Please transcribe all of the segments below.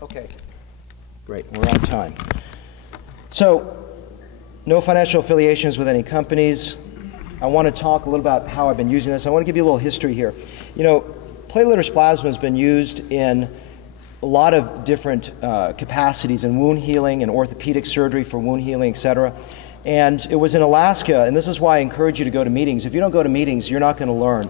Okay, great, we're on time. So, no financial affiliations with any companies. I want to talk a little about how I've been using this. I want to give you a little history here. You know, platelet rich plasma has been used in a lot of different capacities in wound healing and orthopedic surgery for wound healing, etc. And it was in Alaska, and this is why I encourage you to go to meetings. If you don't go to meetings, you're not going to learn.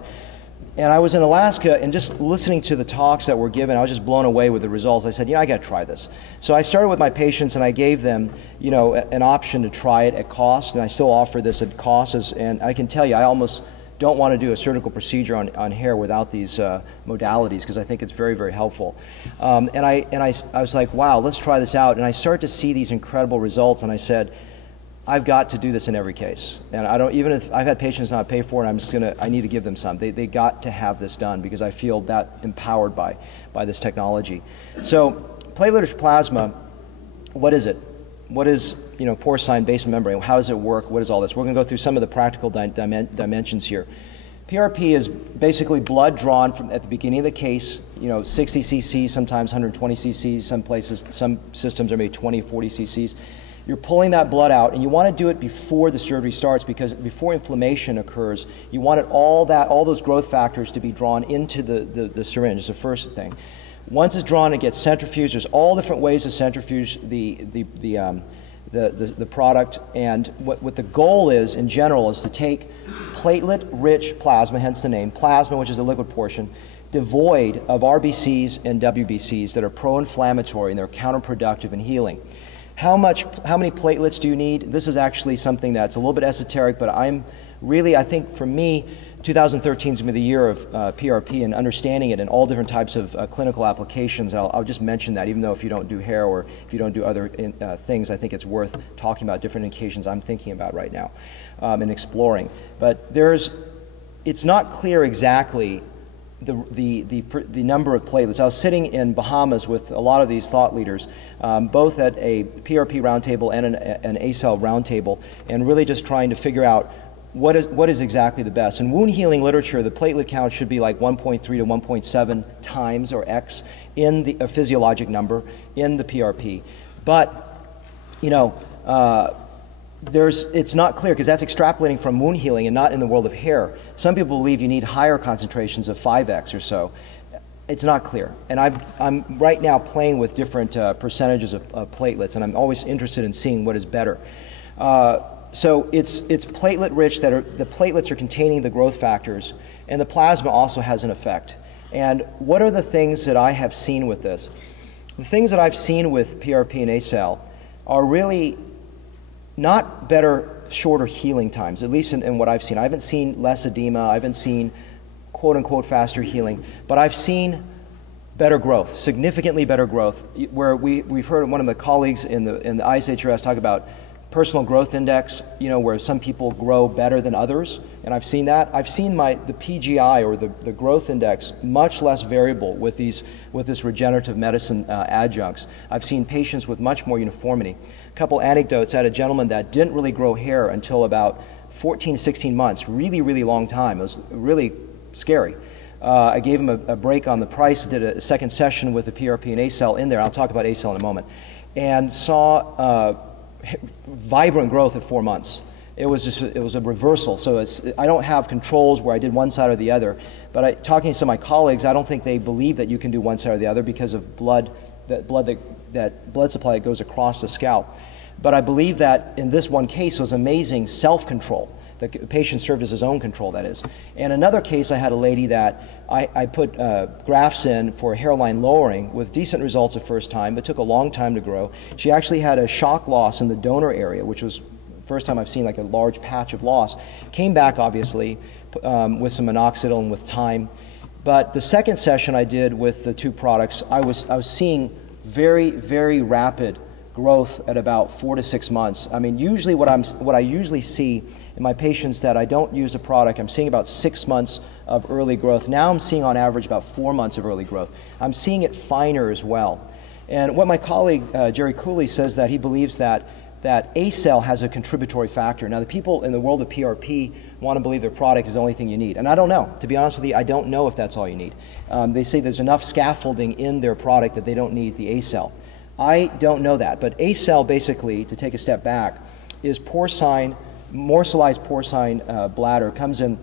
And I was in Alaska, and just listening to the talks that were given, I was just blown away with the results. I said, you know, I got to try this. So I started with my patients, and I gave them, you know, an option to try it at cost, and I still offer this at cost. And I can tell you, I almost don't want to do a surgical procedure on hair without these modalities, because I think it's very, very helpful. And I was like, wow, let's try this out. And I started to see these incredible results, and I said, I've got to do this in every case. And I don't, even if I've had patients not pay for it, I need to give them some. They got to have this done, because I feel that empowered by this technology. So platelet rich plasma, what is it? What is, you know, porcine basement membrane? How does it work? What is all this? We're going to go through some of the practical dimensions here. PRP is basically blood drawn from at the beginning of the case, you know, 60 cc's, sometimes 120 cc's, some places, some systems are maybe 20, 40 cc's. You're pulling that blood out, and you want to do it before the surgery starts, because before inflammation occurs, you want all those growth factors to be drawn into the syringe. It's the first thing. Once it's drawn, it gets centrifuged. There's all different ways to centrifuge the product, and what the goal is in general is to take platelet-rich plasma, hence the name, plasma, which is the liquid portion, devoid of RBCs and WBCs that are pro-inflammatory and they're counterproductive in healing. How many platelets do you need? This is actually something that's a little bit esoteric, but I think for me, 2013 is going to be the year of PRP and understanding it in all different types of clinical applications. I'll just mention that, even though if you don't do hair or if you don't do other things, I think it's worth talking about different indications I'm thinking about right now and exploring. But it's not clear exactly the number of platelets. I was sitting in Bahamas with a lot of these thought leaders, both at a PRP roundtable and an Acell roundtable, and really just trying to figure out what is exactly the best. In wound healing literature, the platelet count should be like 1.3 to 1.7 times or X in a physiologic number in the PRP. But, you know, it's not clear, because that's extrapolating from wound healing and not in the world of hair. Some people believe you need higher concentrations of 5x or so. It's not clear. And I'm right now playing with different percentages of platelets, and I'm always interested in seeing what is better. So it's platelet rich, the platelets are containing the growth factors, and the plasma also has an effect. And what are the things that I have seen with this? The things that I've seen with PRP and Acell are really not better, shorter healing times, at least in what I've seen. I haven't seen less edema, I haven't seen quote-unquote faster healing, but I've seen better growth, significantly better growth, where we've heard one of the colleagues in the ISHRS talk about personal growth index, you know, where some people grow better than others, and I've seen that. I've seen the PGI, or the growth index, much less variable with this regenerative medicine adjuncts. I've seen patients with much more uniformity. A couple anecdotes. I had a gentleman that didn't really grow hair until about 14 to 16 months, really, really long time. It was really scary. I gave him a break on the price, did a second session with the PRP and Acell in there. I'll talk about Acell in a moment. And saw vibrant growth at 4 months. It was a reversal. So I don't have controls where I did one side or the other, but talking to some of my colleagues, I don't think they believe that you can do one side or the other because of blood supply that goes across the scalp. But I believe that in this one case was amazing self-control. The patient served as his own control, that is. And another case, I had a lady that I put grafts in for hairline lowering with decent results the first time, but took a long time to grow. She actually had a shock loss in the donor area, which was the first time I've seen like a large patch of loss. Came back, obviously, with some minoxidil and with time. But the second session I did with the two products, I was seeing very, very rapid growth at about 4 to 6 months. I mean, usually what I usually see in my patients that I don't use the product, I'm seeing about 6 months of early growth. Now I'm seeing on average about 4 months of early growth. I'm seeing it finer as well. And what my colleague Jerry Cooley says, that he believes that that Acell has a contributory factor. Now, the people in the world of PRP want to believe their product is the only thing you need. And I don't know. To be honest with you, I don't know if that's all you need. They say there's enough scaffolding in their product that they don't need the Acell. I don't know that. But Acell, basically, to take a step back, is porcine, morselized porcine bladder. Comes in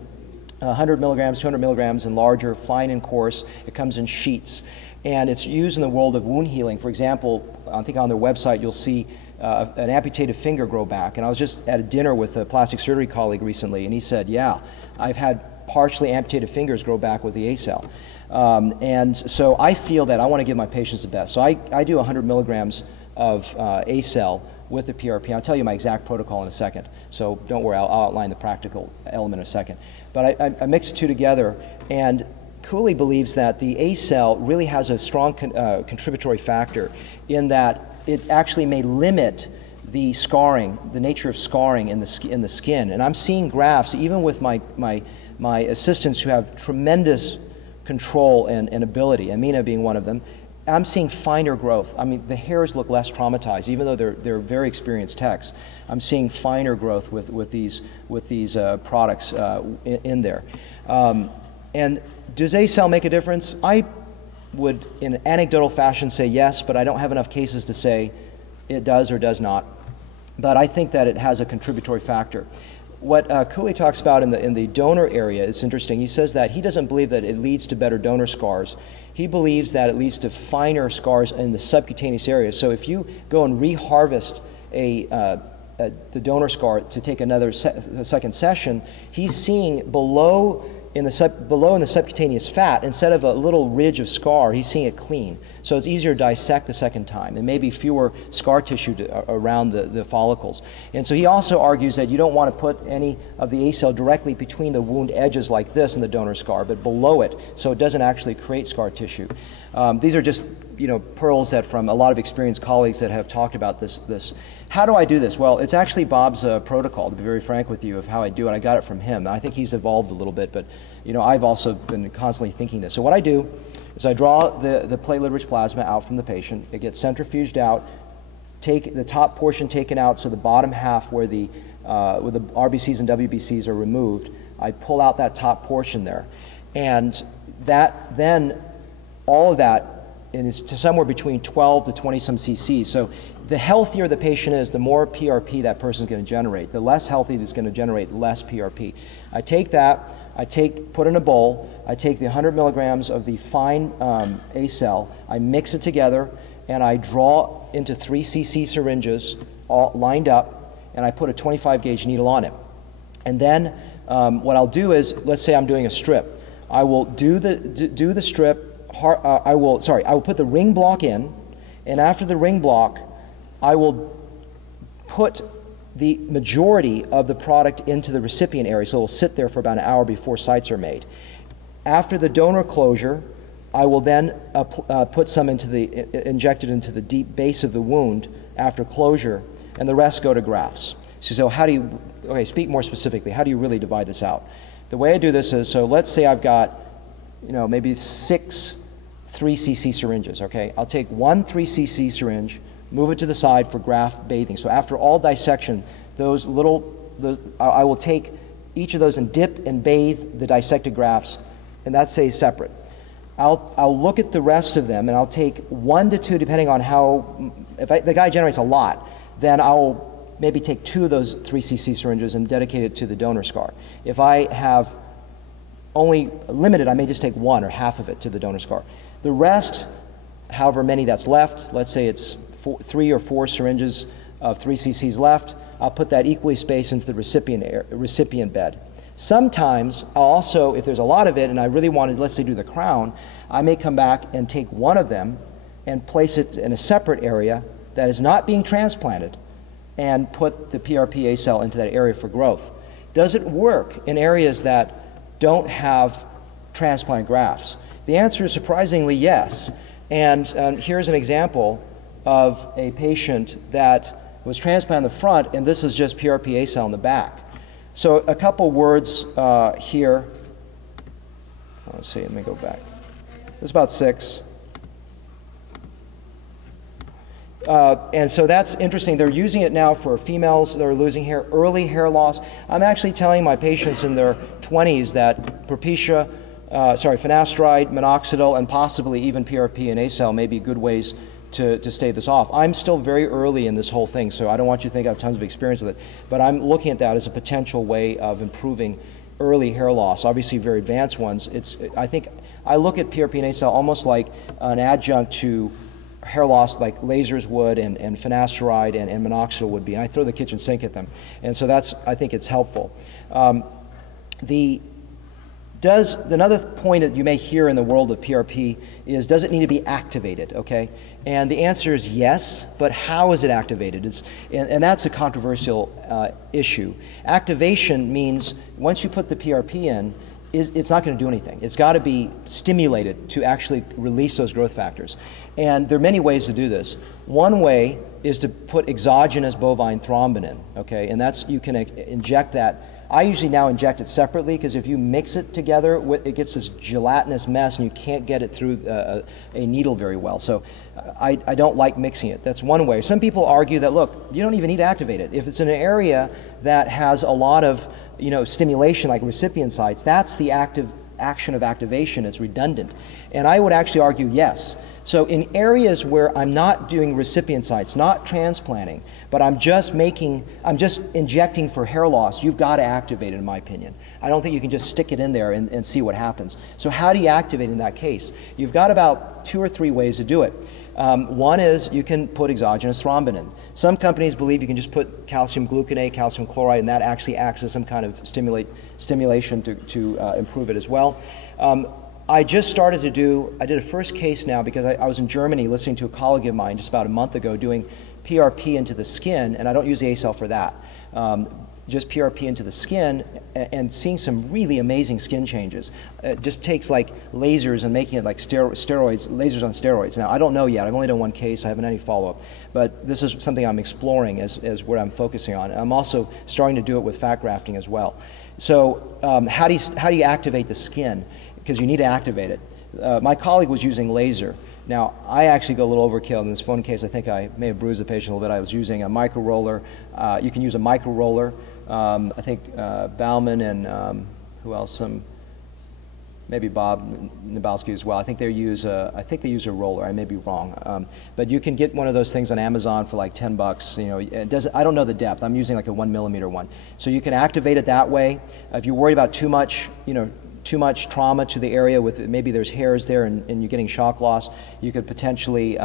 100 milligrams, 200 milligrams, and larger, fine and coarse. It comes in sheets. And it's used in the world of wound healing. For example, I think on their website you'll see an amputated finger grow back. And I was just at a dinner with a plastic surgery colleague recently, and he said, yeah, I've had partially amputated fingers grow back with the Acell. And so I feel that I want to give my patients the best. So I do 100 milligrams of Acell with the PRP. I'll tell you my exact protocol in a second. So don't worry, I'll outline the practical element in a second. But I mix the two together, and Cooley believes that the Acell really has a strong contributory factor in that it actually may limit the scarring, the nature of scarring in the skin. And I'm seeing grafts, even with my assistants who have tremendous control and ability, Amina being one of them, I'm seeing finer growth. I mean, the hairs look less traumatized, even though they're very experienced techs. I'm seeing finer growth with these products in there. And does Acell make a difference? I would, in an anecdotal fashion, say yes, but I don't have enough cases to say it does or does not. But I think that it has a contributory factor. What Cooley talks about in the donor area is interesting. He says that he doesn't believe that it leads to better donor scars. He believes that it leads to finer scars in the subcutaneous area. So if you go and reharvest the donor scar to take another second session, he's seeing below in the subcutaneous fat, instead of a little ridge of scar, he's seeing it clean. So it's easier to dissect the second time, and maybe fewer scar tissue around the follicles. And so he also argues that you don't want to put any of the Acell directly between the wound edges like this in the donor scar, but below it, so it doesn't actually create scar tissue. These are just pearls that from a lot of experienced colleagues that have talked about this. How do I do this? Well, it's actually Bob's protocol, to be very frank with you, of how I do it. I got it from him. I think he's evolved a little bit, but I've also been constantly thinking this. So what I do is I draw the platelet rich plasma out from the patient. It gets centrifuged out, take the top portion taken out, so the bottom half where the RBCs and WBCs are removed, I pull out that top portion there. And that then, all of that is to somewhere between 12 to 20 some cc's. So the healthier the patient is, the more PRP that person is going to generate. The less healthy is going to generate less PRP. I take that, put in a bowl, I take the 100 milligrams of the fine Acell, I mix it together, and I draw into 3 cc syringes all lined up, and I put a 25 gauge needle on it. And then what I'll do is, let's say I'm doing a strip. I will do the strip, I will put the ring block in, and after the ring block, I will put the majority of the product into the recipient area, so it will sit there for about an hour before sites are made. After the donor closure, I will then put some injected into the deep base of the wound after closure, and the rest go to grafts. So how do you, okay, speak more specifically, how do you really divide this out? The way I do this is, so let's say I've got, maybe 6 3 cc syringes, okay? I'll take 1 3 cc syringe, move it to the side for graft bathing. So after all dissection, I will take each of those and dip and bathe the dissected grafts, and that stays separate. I'll look at the rest of them, and I'll take 1 to 2, depending on how, the guy generates a lot, then I'll maybe take 2 of those 3 cc syringes and dedicate it to the donor scar. If I have only limited, I may just take 1 or half of it to the donor scar. The rest, however many that's left, let's say it's 3 or 4 syringes of 3 cc's left, I'll put that equally spaced into the recipient bed. Sometimes I'll also, if there's a lot of it and I really wanted, let's say, do the crown, I may come back and take 1 of them and place it in a separate area that is not being transplanted and put the PRP Acell into that area for growth. Does it work in areas that don't have transplant grafts? The answer is surprisingly yes. And here's an example of a patient that was transplanted in the front, and this is just PRP Acell in the back. So a couple words here. Let's see, let me go back. This is about 6. And so that's interesting. They're using it now for females that are losing hair, early hair loss. I'm actually telling my patients in their 20s that finasteride, minoxidil, and possibly even PRP and Acell may be good ways to stave this off. I'm still very early in this whole thing, so I don't want you to think I have tons of experience with it, but I'm looking at that as a potential way of improving early hair loss. Obviously very advanced ones. I think I look at PRP and Acell almost like an adjunct to hair loss like lasers would and finasteride and minoxidil would be, and I throw the kitchen sink at them. And so I think it's helpful. Another point that you may hear in the world of PRP is, does it need to be activated, okay? And the answer is yes, but how is it activated? And that's a controversial issue. Activation means once you put the PRP in, it's not going to do anything. It's got to be stimulated to actually release those growth factors. And there are many ways to do this. One way is to put exogenous bovine thrombin in, okay? And you can inject that. I usually now inject it separately, because if you mix it together, it gets this gelatinous mess and you can't get it through a needle very well. So I don't like mixing it. That's one way. Some people argue that, look, you don't even need to activate it. If it's in an area that has a lot of stimulation, like recipient sites, that's the action of activation. It's redundant. And I would actually argue yes. So in areas where I'm not doing recipient sites, not transplanting, but I'm just injecting for hair loss, you've got to activate it, in my opinion. I don't think you can just stick it in there and see what happens. So how do you activate in that case? You've got about 2 or 3 ways to do it. One is you can put exogenous thrombin in. Some companies believe you can just put calcium gluconate, calcium chloride, and that actually acts as some kind of stimulation to improve it as well. I just started I did a first case now because I was in Germany listening to a colleague of mine just about a month ago doing PRP into the skin, and I don't use the Acell for that. Just PRP into the skin and seeing some really amazing skin changes. It just takes like lasers and making it like steroids, lasers on steroids. Now, I don't know yet. I've only done one case. I haven't had any follow-up. But this is something I'm exploring as what I'm focusing on. I'm also starting to do it with fat grafting as well. So how do you activate the skin? Because you need to activate it. My colleague was using laser. Now, I actually go a little overkill in this phone case. I think I may have bruised the patient a little bit. I was using a micro roller. You can use a micro roller. I think Bauman and who else? Maybe Bob Nabalski as well. I think they use a roller. I may be wrong, but you can get one of those things on Amazon for like $10. I don't know the depth. I'm using like a 1 millimeter one. So you can activate it that way. If you're worried about too much trauma to the area with maybe there's hairs there and you're getting shock loss, you could potentially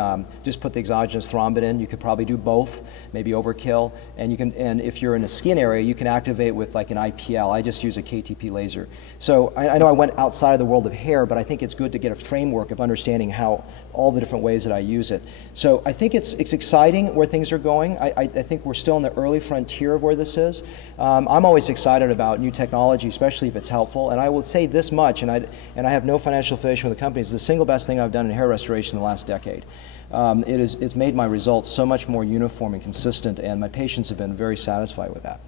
just put the exogenous thrombin in. You could probably do both, maybe overkill. And if you're in a skin area, you can activate with like an IPL. I just use a KTP laser. So I know I went outside of the world of hair, but I think it's good to get a framework of understanding how all the different ways that I use it. So I think it's exciting where things are going. I think we're still in the early frontier of where this is. I'm always excited about new technology, especially if it's helpful. And I will say this much, and I have no financial affiliation with the company, it's the single best thing I've done in hair restoration in the last decade. It's made my results so much more uniform and consistent, and my patients have been very satisfied with that.